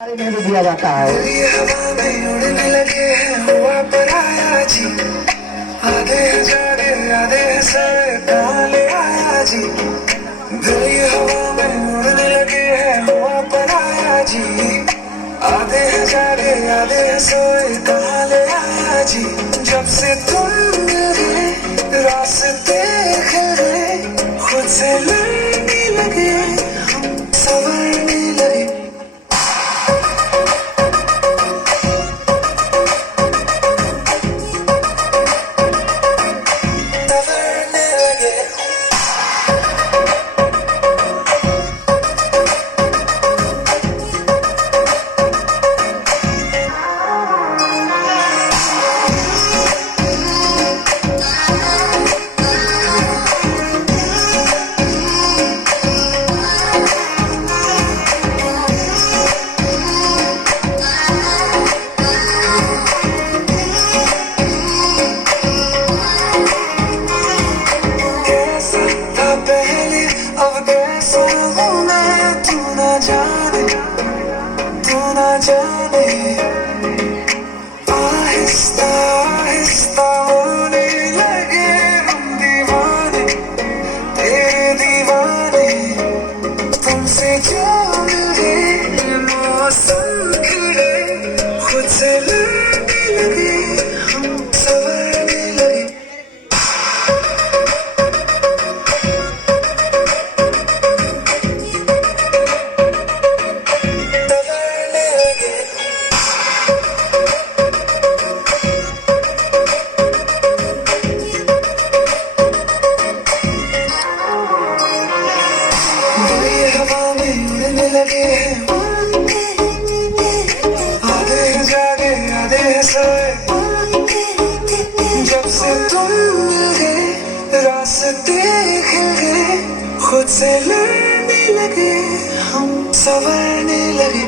में भी दिया जाता है। हवा में उड़ने लगे हैं हुआ पराया जी, आधे जागे आधे सड़े कहाँ ले आया जी। दिल ये हवा में उड़ने लगे हैं हुआ पराया जी, आधे जागे आधे सोए कहाँ ले आया जी। जब से तुम मिले रास्ते खिले, खुद से लड़ने लगे हम संवरने लगे। पहले अब कैसा हूँ मैं, तू ना जाने तू ना जाने। आहिस्ता आहिस्ता होने लगे हम दीवाने, तेरे दीवाने। तुमसे जो मिले मौसम खिले, खुद से लड़ने लगे हम संवरने लगे। हवा में उड़ने लगे हैं आधे जागे आधे सोए। जब से तुम मिल गए रास्ते खिल गए, खुद से लड़ने लगे हम संवरने लगे।